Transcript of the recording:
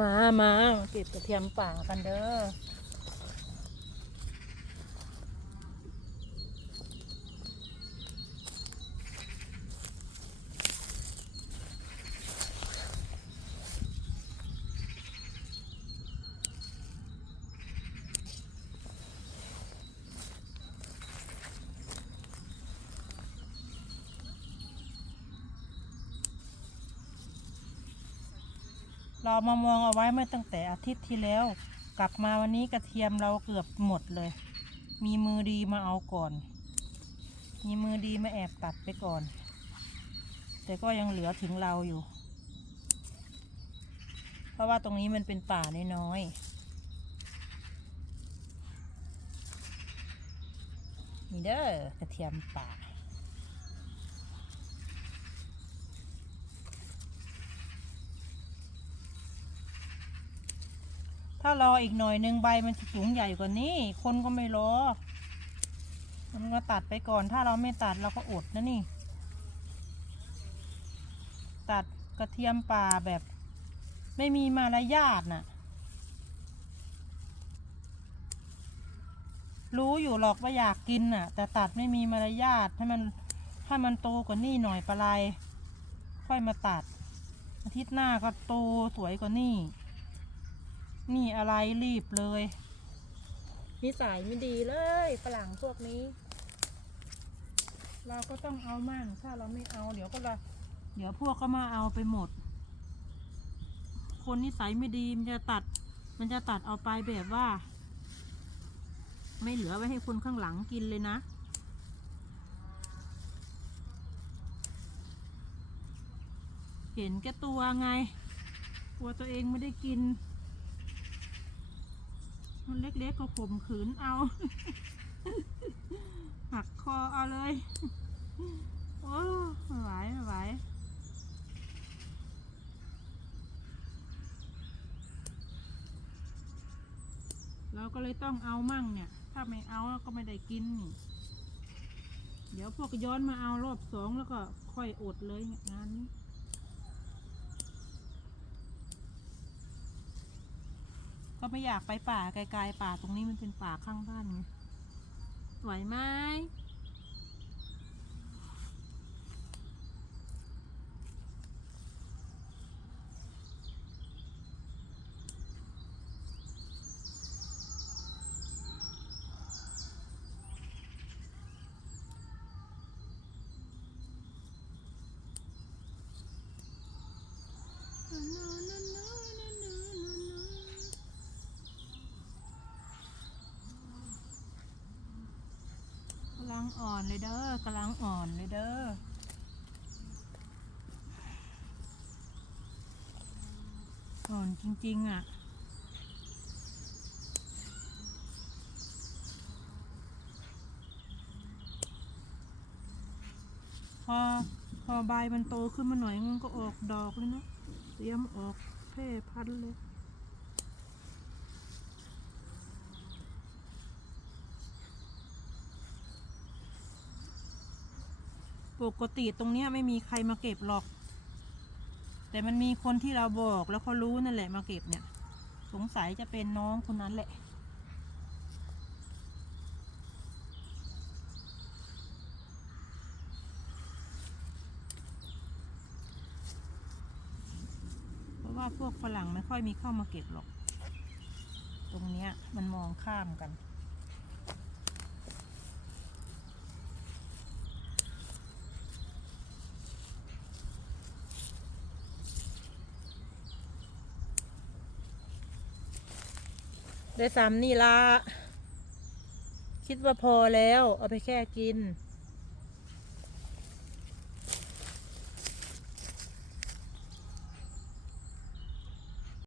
มามาเก็บกระเทียมป่ากันเด้อ เรามามองเอาไว้เมื่อตั้งแต่อาทิตย์ที่แล้ว กลับมาวันนี้กระเทียมเราเกือบหมดเลย มีมือดีมาเอาก่อน มีมือดีมาแอบตัดไปก่อน แต่ก็ยังเหลือถึงเราอยู่ เพราะว่าตรงนี้มันเป็นป่าน้อยๆนี่เด้อกระเทียมป่า ถ้ารออีกหน่อยหนึ่งใบมันจะสูงใหญ่กว่านี้ คนก็ไม่รอมันก็ตัดไปก่อน ถ้าเราไม่ตัดเราก็อดนะนี่ ตัดกระเทียมป่าแบบ ไม่มีมารยาทน่ะ รู้อยู่หรอกว่าอยากกินน่ะ แต่ตัดไม่มีมารยาทให้มันให้มันโตกว่านี้หน่อยปลายค่อยมาตัด อาทิตย์หน้าก็โตสวยกว่านี้ นี่อะไรรีบเลย นิสัยไม่ดีเลยฝรั่งพวกนี้ เราก็ต้องเอามั่งถ้าเราไม่เอาเดี๋ยวก็ละเดี๋ยวพวกก็มาเอาไปหมด คนนิสัยไม่ดีมันจะตัด มันจะตัดเอาไปแบบว่า ไม่เหลือไว้ให้คนข้างหลังกินเลยนะเห็นแก่ตัวไงกลัวตัวเองไม่ได้กิน มันเล็กๆก็ข่มขืนเอา หักคอเอาเลย โอ้ไม่ไหวไม่ไหวเราก็เลยต้องเอามั่งเนี่ย ถ้าไม่เอาก็ไม่ได้กินนี่ เดี๋ยวพวกย้อนมาเอารอบสองแล้วก็ค่อยอดเลยงานนี้ ก็ไม่อยากไปป่าไกลๆป่าตรงนี้มันเป็นป่าข้างบ้านไงไหวไหม ลังอ่อนเลยเด้อกำลังอ่อนเลยเด้ออ่อนจริง ๆ อะ พอ พอใบมันโตขึ้นมาหน่อยมันก็ออกดอกเลยนะเตรียมออกแพร่พันธุ์เลย กติตรงเนี้ยไม่มีใครมาเก็บหรอก แต่มันมีคนที่เราบอกแล้วเขารู้นั่นแหละมาเก็บเนี่ย สงสัยจะเป็นน้องคนนั้นแหละ เพราะว่าพวกฝรั่งไม่ค่อยมีเข้ามาเก็บหรอก ตรงเนี้ยมันมองข้ามกัน ได้ซ้ำนี่ละคิดว่าพอแล้ว เอาไปแค่กิน